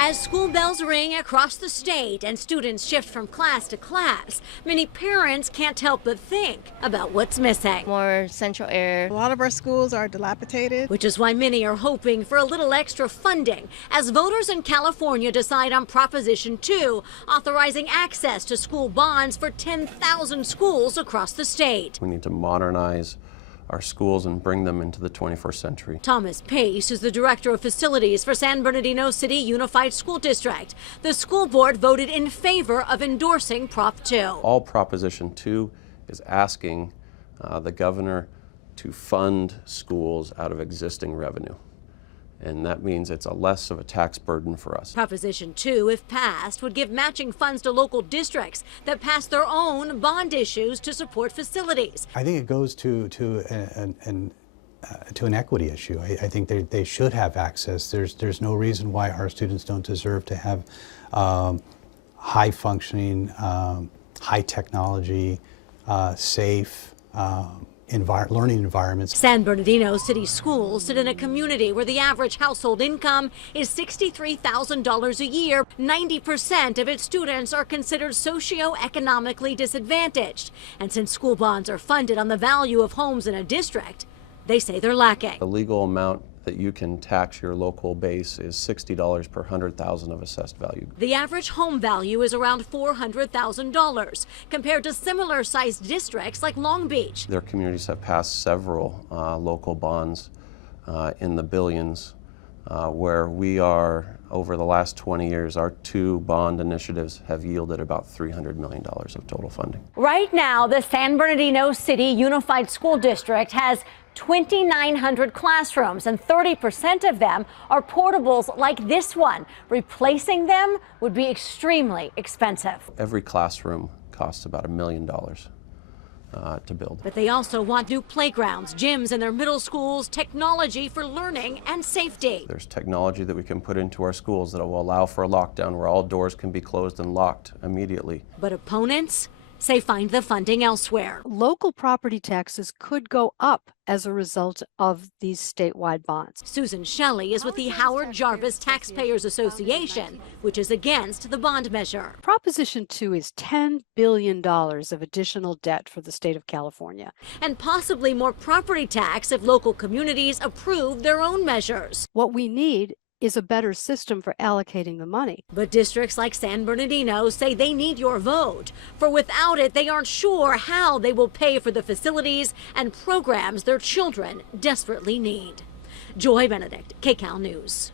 As school bells ring across the state and students shift from class to class, many parents can't help but think about what's missing. More central air. A lot of our schools are dilapidated. Which is why many are hoping for a little extra funding as voters in California decide on Proposition 2, authorizing access to school bonds for 10,000 schools across the state. We need to modernize our schools and bring them into the 21st century. Thomas Pace is the director of facilities for San Bernardino City Unified School District. The school board voted in favor of endorsing Prop 2. All Proposition 2 is asking the governor to fund schools out of existing revenue. And that means it's less of a tax burden for us. Proposition 2, if passed, would give matching funds to local districts that pass their own bond issues to support facilities. I think it goes to an equity issue. I think they should have access. There's no reason why our students don't deserve to have high functioning, high technology, safe, learning environments. San Bernardino City Schools sit in a community where the average household income is $63,000 a year. 90% of its students are considered socioeconomically disadvantaged. And since school bonds are funded on the value of homes in a district, they say they're lacking. The legal amount that you can tax your local base is $60 per 100,000 of assessed value. The average home value is around $400,000 compared to similar sized districts like Long Beach. Their communities have passed several local bonds in the billions, where we are, over the last 20 years, our 2 bond initiatives have yielded about $300 million of total funding. Right now, the San Bernardino City Unified School District has 2,900 classrooms, and 30% of them are portables like this one. Replacing them would be extremely expensive. Every classroom costs about $1 million to build. But they also want new playgrounds, gyms in their middle schools, technology for learning and safety. There's technology that we can put into our schools that will allow for a lockdown where all doors can be closed and locked immediately. But opponents say find the funding elsewhere. Local property taxes could go up as a result of these statewide bonds. Susan Shelley is with the Howard Jarvis Taxpayers Association, which is against the bond measure. Proposition 2 is $10 billion of additional debt for the state of California. And possibly more property tax if local communities approve their own measures. What we need is a better system for allocating the money. But districts like San Bernardino say they need your vote, for without it, they aren't sure how they will pay for the facilities and programs their children desperately need. Joy Benedict, KCAL News.